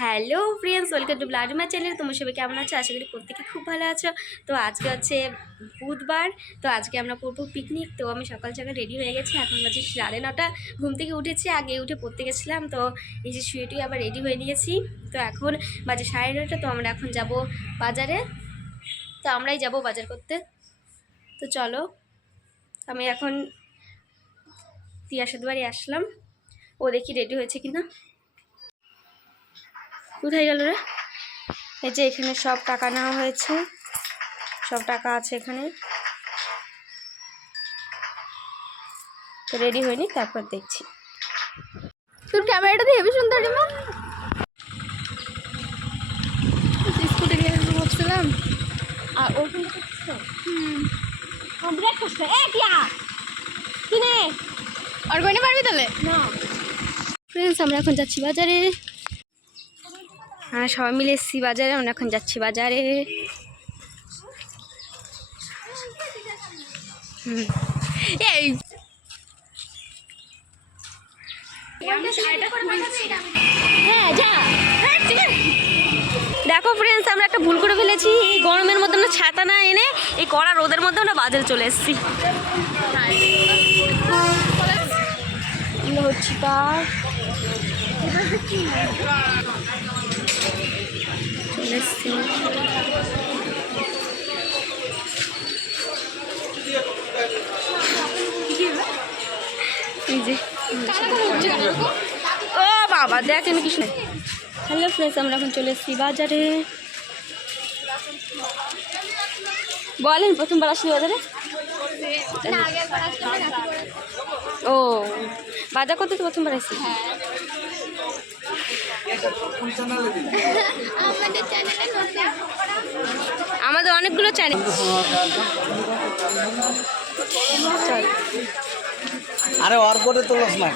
Hello friends, welcome to ব্লাডমা channel. তোমার সবাই কেমন আছো? আশা করি প্রত্যেকে খুব ভালো আছো। তো আজকে হচ্ছে বুধবার, তো আজকে আমরা করব পিকনিক তো আমি সকাল সকাল রেডি হয়ে গেছি। এখন বাজে সাড়ে নটা। ঘুম থেকে উঠেছি, আগে উঠে পড়তে গেছিলাম। তো এই যে শুয়েটি আবার রেডি হয়ে নিয়েছি। তো এখন বাজে সাড়ে নটা, তো আমরা এখন যাব বাজারে। তো আমরাই যাব বাজার করতে। তো চলো, আমি এখন তিয়াসাদ বাড়ি আসলাম। ও দেখি রেডি হয়েছে কিনা। কোথায় গেল রে? এই যে এখানে সব টাকা নেওয়া হয়েছে। সব টাকা আছে এখানে। তো রেডি হয়নি তারপর দেখছি। তোর ক্যামেরাটা দিয়ে হেবি সুন্দর রে মা স্কুটি নিয়ে ভাবছিলাম আর ওরকম হুম। ব্রেক করছে এ টিয়া! কিনে আর গয়না পারবি তাহলে? না। ফ্রেন্ডস আমরা এখন যাচ্ছি বাজারে। সবাই মিলে এসছি বাজারে, আমরা এখন যাচ্ছি বাজারে। এই। হ্যাঁ হ্যাঁ। দেখো ফ্রেন্ডস আমরা একটা ভুল করে ফেলেছি। এই গরমের মধ্যে আমরা ছাতা না এনে এই কড়া রোদের মধ্যে আমরা বাজারে চলে এসেছি। হচ্ছে তার চলে এসছি এই যে। ও বাবা দেখেন কি হ্যালো ফ্রেন্ডস আমরা এখন চলে এসেছি বাজারে। বলেন প্রথমবার আসলি বাজারে? ও বাজার করতে তো প্রথমবার আসছি আমাদের অনেকগুলো চ্যানেল আরে ওর করে তোলস না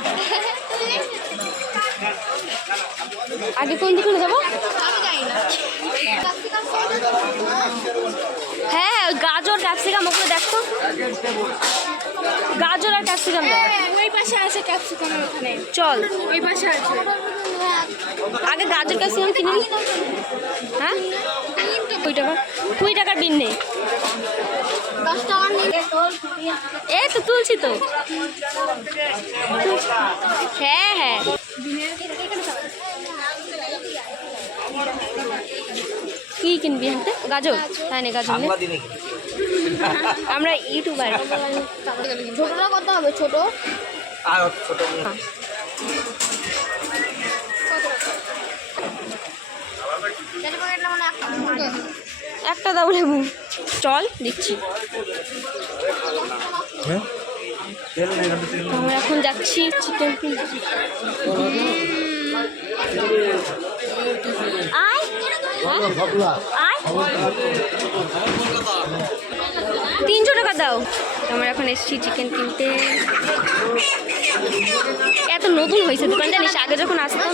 আগে কোন দিকে যাব? হ্যাঁ গাজর ক্যাপসিকাম ওগুলো দেখো গাজর আর ক্যাপসিকাম ওই পাশে আছে ক্যাপসিকামের ওখানে। চল। ওই পাশে আছে। আগে গাজর ক্যাপসিকাম কিনে নি? হ্যাঁ? কুড়ি টাকা। কুড়ি টাকার বিন নেই। এই তো তুলছি তো। হ্যাঁ হ্যাঁ। কি কিনবি হাতে গাজর? হ্যাঁ নে গাজর আমরা আমরা ইউটিউবার। ছোটটা কত হবে? ছোট? আর ছোট। একটা দাও লেবু চল দিচ্ছি আমরা এখন যাচ্ছি চিকেন কিনতে আয়। আয়। তিনশো টাকা দাও। আমরা এখন এসেছি চিকেন কিনতে। এত নতুন হয়েছে দোকান জানিস আগে যখন আসতাম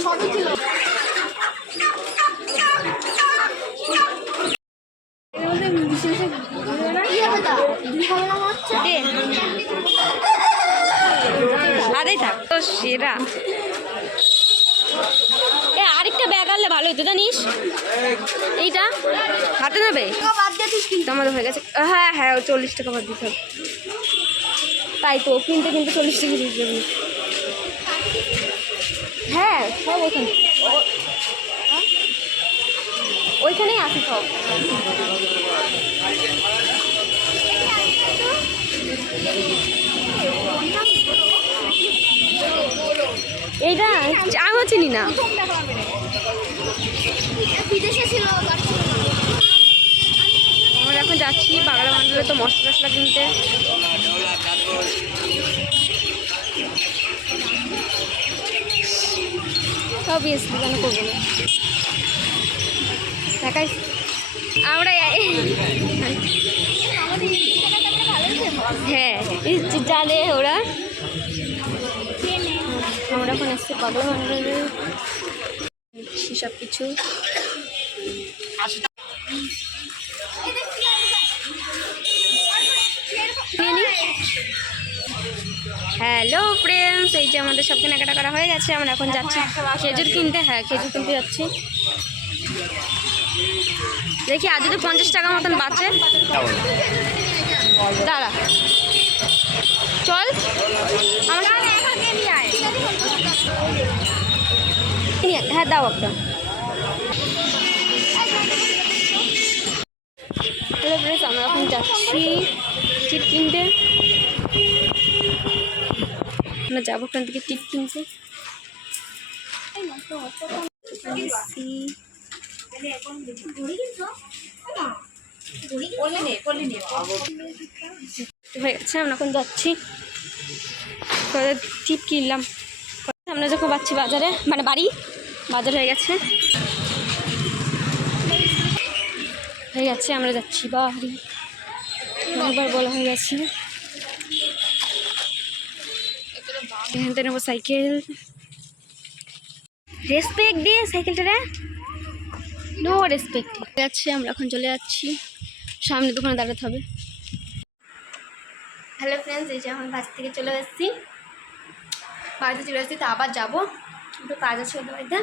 দে আরে থাক তো সেরা। এ, আরেকটা ব্যাগ আনলে ভালো হতো জানিস? এইটা? হাতে নেবে? আমাদের হয়ে গেছে। হ্যাঁ হ্যাঁ চল্লিশ টাকা বাদ দিতে হবে। তাই তো, কিনতে কিনতে চল্লিশ টাকা দিয়ে দেবে হ্যাঁ সব ওইখানে। ওইখানেই আছে সব। এইটা? আমিও চিনি না আমরা এখন যাচ্ছি বাংলা মন্ডলে তো মশলা টশলা কিনতে। সব ইয়েস কেন করব না। দেখাই। আমরা হ্যাঁ জালে ওরা। আমরা এখন এসছি পাগলা মন্ডলে সব কিছু হ্যালো ফ্রেন্ডস এই যে আমাদের সব কেনাকাটা করা হয়ে গেছে, আমরা এখন যাচ্ছি খেজুর কিনতে। হ্যাঁ খেজুর কিনতে যাচ্ছি। দেখি, আজ যদি পঞ্চাশ টাকা মতন বাঁচে। দাঁড়া। চল। আমার। হ্যাঁ দাও একটা হ্যালো আমরা এখন যাচ্ছি টিপ কিনতে আমরা যাব ওখান থেকে টিপ কিনতে. হয়ে গেছে আমরা এখন যাচ্ছি কয়েকটা টিপ কিনলাম। আমরা যখন পাচ্ছি বাজারে মানে বাড়ি, বাজার হয়ে গেছে। হয়ে গেছে, আমরা যাচ্ছি বাড়ি। অনেকবার বলা হয়ে গেছে। এখান থেকে নেব সাইকেল। রেসপেক্ট দিয়ে সাইকেলটা রে। নো রেসপেক্ট যাচ্ছি আমরা এখন চলে যাচ্ছি। সামনে দোকানে দাঁড়াতে হবে। হ্যালো ফ্রেন্ডস এই যে এখন বাস থেকে চলে এসেছি। বাড়িতে চলে এসেছি তো আবার যাব। একটু কাজ আছে ওদের বাড়িতে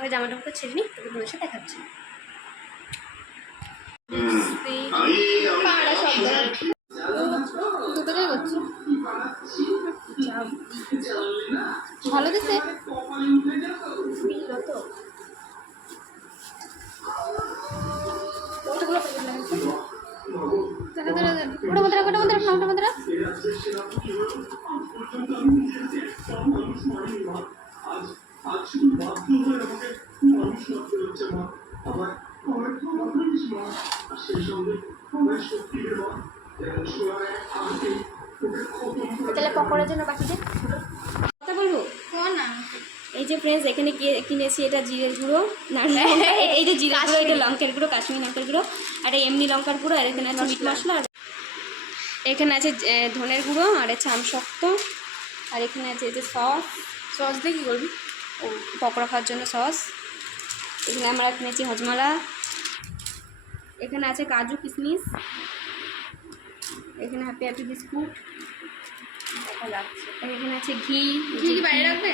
ওই জামাটা মতো ছেড়ে নিই, তোকে সাথে দেখাচ্ছি। দুটোটাই করছি ভালো দিছে ওটা মধ্যে ওটা মধ্যে ওটা তাহলে পকোড়ার জন্য বাকিতে কথা বলব? এই যে ফ্রেন্ডস এখানে কি- কিনেছি এটা জিরের গুঁড়ো না এই- যে জিরের গুঁড়ো এটা লঙ্কার গুঁড়ো কাশ্মীর লঙ্কার গুঁড়ো আর এমনি লঙ্কার গুঁড়ো আর এখানে আছে মিট মশলা আর এখানে আছে ধনের গুঁড়ো আর আছে আমশক্ত আর এখানে আছে এই যে সস। সস দিয়ে কী করবি? ও পকোড়া খাওয়ার জন্য সস। এখানে আমরা কিনেছি হজমালা। এখানে আছে কাজু কিশমিশ এখানে হ্যাপি হ্যাপি বিস্কুট। এখানে আছে ঘি। ঘি বাইরে রাখবে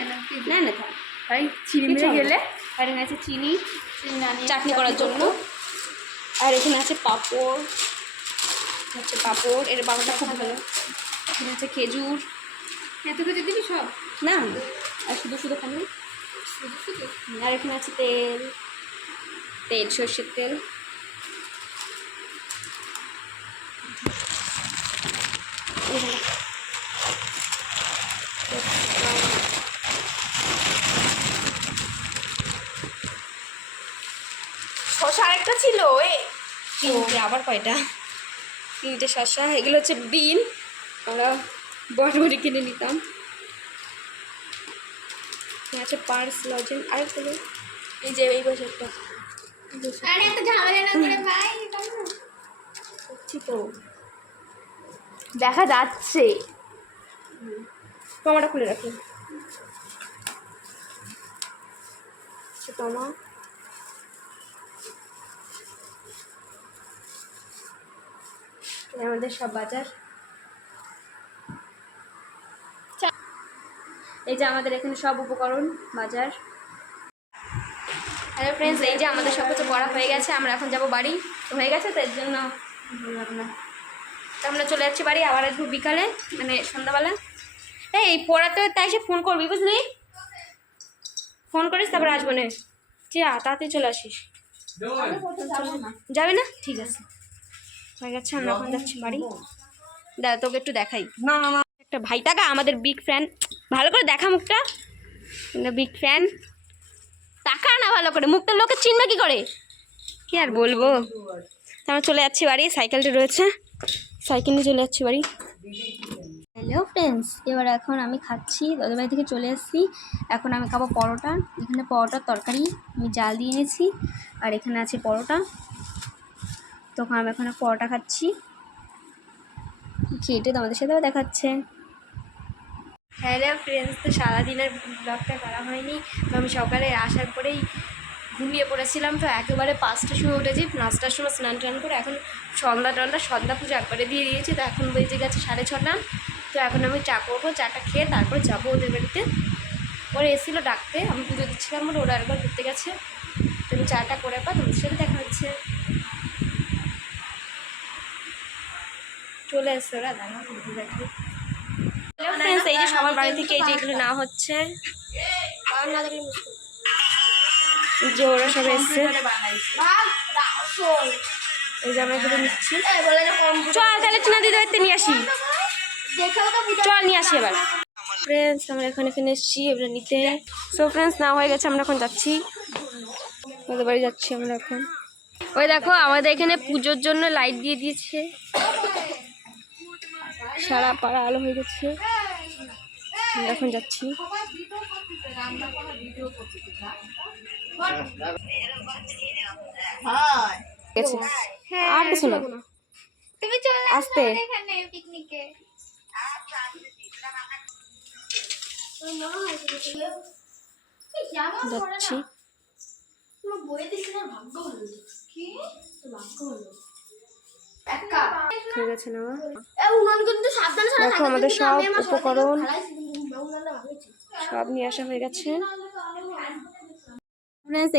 না না থাক। চিনি হবে। গেলে? আর এখানে আছে চিনি। চাটনি করার জন্য। আর এখানে আছে পাঁপড়। হচ্ছে পাঁপড় এর বাবাটা খুব ভালো। এখানে আছে খেজুর। এত কিছু দিবি সব? না আর শুধু শুধু খাব। আর এখানে আছে তেল। তেল সর্ষের তেল। শশা আরেকটা ছিল এ। আবার কয়টা? তিনটে শসা এগুলো হচ্ছে বিন। আমরা বটবটি কিনে নিতাম। এখানে আছে পার্স লজেন আর এই যে এই বছরটা দেখা যাচ্ছে। টমাটো খুলে রাখি। টমা আমাদের সব বাজার। এই যে আমাদের এখানে সব উপকরণ বাজার। হ্যালো ফ্রেন্ডস এই যে আমাদের সব কিছু করা হয়ে গেছে আমরা এখন যাব বাড়ি। তো হয়ে গেছে তো এর জন্য তো আমরা চলে যাচ্ছি বাড়ি আবার আসব বিকালে মানে সন্ধ্যাবেলা। এই পড়াতে তাই সে ফোন করবি বুঝলি? ফোন করিস তারপর আসব না। ঠিক তাড়াতাড়ি চলে আসিস। যাবি না? ঠিক আছে। হয়ে গেছে আমরা এখন যাচ্ছি বাড়ি। দাদা তোকে একটু দেখাই। না না একটা ভাই টাকা আমাদের বিগ ফ্যান ভালো করে দেখা মুখটা। বিগ ফ্যান টাকা না ভালো করে? মুখটা লোকে চিনবে কি করে? কি আর বলব? তো আমরা চলে যাচ্ছি বাড়ি সাইকেলটা রয়েছে। সাইকেল নিয়ে চলে যাচ্ছি বাড়ি। হ্যালো ফ্রেন্ডস এবার এখন আমি খাচ্ছি দাদা বাড়ি থেকে চলে এসেছি। এখন আমি খাব পরোটা। এখানে পরোটার তরকারি আমি জাল দিয়ে এনেছি। আর এখানে আছে পরোটা। তখন আমি এখন পরোটা খাচ্ছি। খেটে তোমাদের সাথেও দেখাচ্ছে। হ্যালো ফ্রেন্ডস তো সারাদিনের ব্লগটা করা হয়নি। তো আমি সকালে আসার পরেই ঘুমিয়ে পড়েছিলাম, তো একেবারে পাঁচটার সময় উঠেছি। পাঁচটার সময় স্নান টান করে এখন সন্ধ্যা টন্ধ্যা সন্ধ্যা পুজো একবারে দিয়ে দিয়েছি। তো এখন বেজে গেছে সাড়ে ছটা। তো এখন আমি চা করব, চাটা খেয়ে তারপর যাব ওদের বাড়িতে। ওরা এসেছিল ডাকতে, আমি পুজো দিচ্ছিলাম ওরা একবার ঘুরতে গেছে। তো আমি চাটা করে পা তোমার সাথে দেখা হচ্ছে। চলে এসছে ওরা দেখি। এই যে সবার বাড়ি থেকে এই যে এগুলো না হচ্ছে। যে ওরা সব এসছে। নিচ্ছি। চল তাহলে নিয়ে আসি। চল নিয়ে আসি এবার। ফ্রেন্ডস আমরা এখন এখানে এসেছি নিতে। ফ্রেন্ডস না হয়ে গেছে, আমরা এখন যাচ্ছি। বাড়ি যাচ্ছি আমরা এখন। ওই দেখো, আমাদের এখানে পুজোর জন্য লাইট দিয়ে দিয়েছে। সারা পাড়া আলো হয়ে গেছে। আমরা এখন যাচ্ছি। আর কিছু না। তুমি চলে আসতে। এখানে পিকনিকে যাচ্ছি। হয়ে গেছে না দেখো আমাদের সব উপকরণ সব নিয়ে আসা হয়ে গেছে।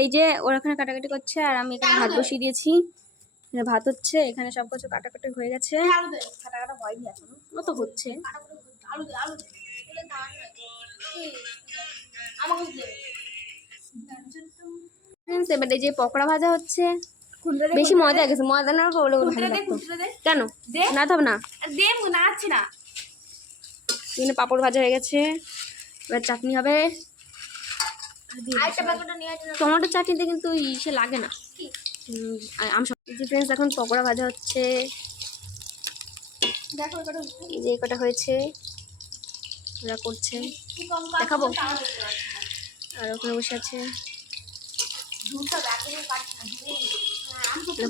এই যে ওরা এখানে কাটাকাটি করছে আর আমি এখানে ভাত বসিয়ে দিয়েছি। ভাত হচ্ছে এখানে সব কিছু কাটাকাটি হয়ে গেছে। ও তো হচ্ছে। এবার এই যে পকোড়া ভাজা হচ্ছে বেশি মজা গেছে মজা না হলে ভালো কেন? না তো না? দে না আছি না। এখানে পাঁপড় ভাজা হয়ে গেছে। এবার চাটনি হবে। টমেটো চাটনিতে কিন্তু ইসে লাগে না। উম, আর আম সব যে ফ্রেন্ডস এখন পকোড়া ভাজা হচ্ছে। যে কটা হয়েছে। ওরা করছে। দেখাবো। আর ওখানে বসে আছে দুধটা ব্যাগে কাটছি না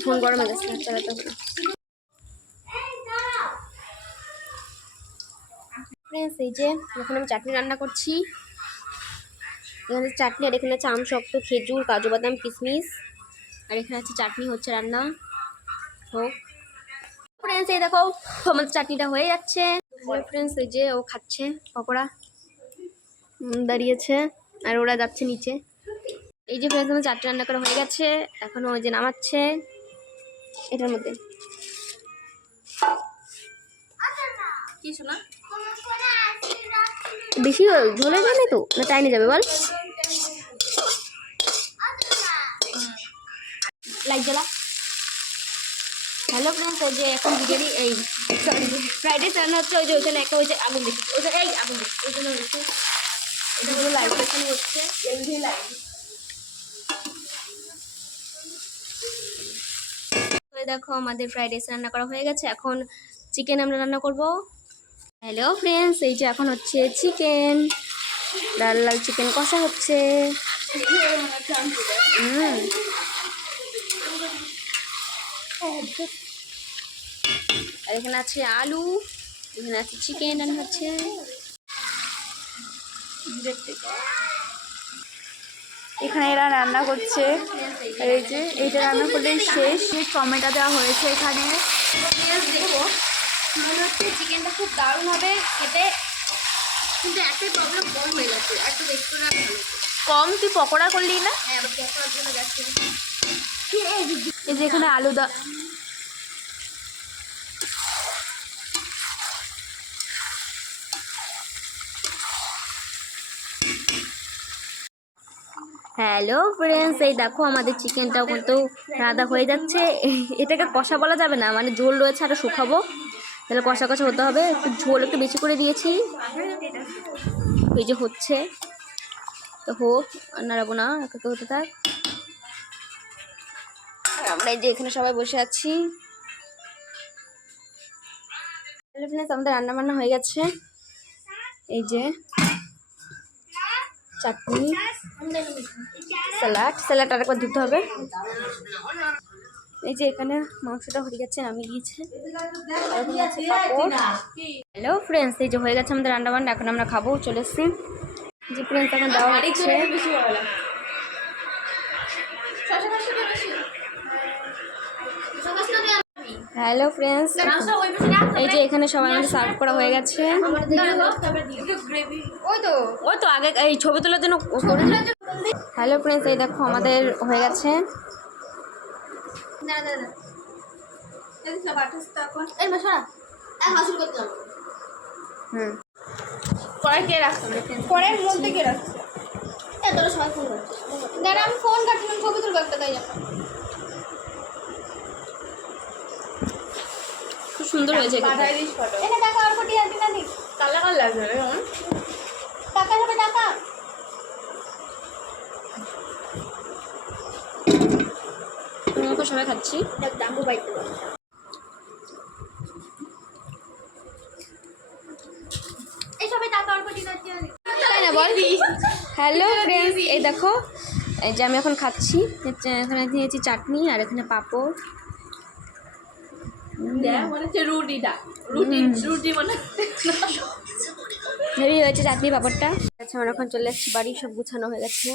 ফোন গরমে গেছে চালাতে হবে এই যে এখন আমি চাটনি রান্না করছি। এখানে চাটনি, আর এখানে আছে আম শক্ত, খেজুর, কাজু বাদাম কিশমিশ আর এখানে আছে চাটনি হচ্ছে রান্না। হোক। ফ্রেন্ডস এই দেখো, আমাদের চাটনিটা হয়ে যাচ্ছে। ফ্রেন্ডস এই যে ও খাচ্ছে পকোড়া। দাঁড়িয়েছে, আর ওরা যাচ্ছে নিচে। এই যে ফ্রেন্ডস আমার চাটনি রান্না করা হয়ে গেছে। এখন ওই যে নামাচ্ছে। এটার মধ্যে। বেশি ঝোলে যাবে তো? না চাইনি যাবে বল। লাইট জ্বালা। হ্যালো ফ্রেন্ডস ওই যে এখন বিরিয়ানি এই ফ্রাইড রাইস রান্না হচ্ছে ওই যে ওইখানে একটা ওই যে আগুন দেখি ওই যে এই আগুন দেখি ওই জন্য হচ্ছে এটা হলো লাইট হচ্ছে এলভি লাইট দেখো আমাদের ফ্রাইড রাইস রান্না করা হয়ে গেছে। এখন চিকেন আমরা রান্না করব। হ্যালো ফ্রেন্ডস এই যে এখন হচ্ছে চিকেন লাল লাল চিকেন কষা হচ্ছে। আর এখানে আছে আলু, এখানে আছে চিকেন রান্না হচ্ছে এখানে এরা রান্না করছে। এই যে এইটা রান্না করলে শেষ। টমেটো দেওয়া হয়েছে এখানে। দেখো মনে হচ্ছে চিকেনটা খুব দারুণ হবে খেতে। কিন্তু একটাই প্রবলেম কম হয়ে গেছে একটু দেখতে। কম? তুই পকোড়া করলি না? হ্যাঁ পকোড়ার জন্য এই যে এখানে আলু দা হ্যালো ফ্রেন্ডস এই দেখো আমাদের চিকেনটাও কিন্তু রাধা হয়ে যাচ্ছে। এটাকে কষা বলা যাবে না মানে ঝোল রয়েছে আরও শুকাবো। তাহলে কষা কষা হতে হবে, একটু ঝোল একটু বেশি করে দিয়েছি। এই যে হচ্ছে। তো হোক আর নাড়াবো না, একে একে হতে থাক। আর আমরা এই যে এখানে সবাই বসে আছি। হ্যালো ফ্রেন্ডস আমাদের রান্না বান্না হয়ে গেছে। এই যে চাটনি স্যালাড স্যালাড আরেকবার দিতে হবে। এই যে এখানে মাংসটা হয়ে গেছে আমি গিয়েছে হ্যালো ফ্রেন্ডস এই যে হয়ে গেছে আমাদের রান্না বান্না এখন আমরা খাব চলে এসছি। যে ফ্রেন্ডস এখন দেওয়া হচ্ছে। হ্যালো ফ্রেন্ডস এই যে এখানে সবাই আমাদের সার্ভ করা হয়ে গেছে। ওই তো আগে এই ছবি তোলার জন্য হ্যালো ফ্রেন্ডস এই দেখো আমাদের হয়ে গেছে। হুম। পরে কে মধ্যে কে দাঁড়া আমি ফোন ছবি তুলবো একটা তাই জন্য সুন্দর হয়েছে কালা কালা লাগছে রে টাকা হবে টাকা। সবাই খাচ্ছি। দাম্বু বাইতে এই সবাই টাকা আর কোটি না তাই না বল? হ্যালো ফ্রেন্ডস এই দেখো এই যে আমি এখন খাচ্ছি। এখানে দিয়েছি চাটনি আর এখানে পাঁপড়। রুটিটা। রুটি রুটি মানে হেভি হয়েছে চাটনি পাপড়টা। আচ্ছা আমরা এখন চলে এসেছি বাড়ি সব গুছানো হয়ে গেছে।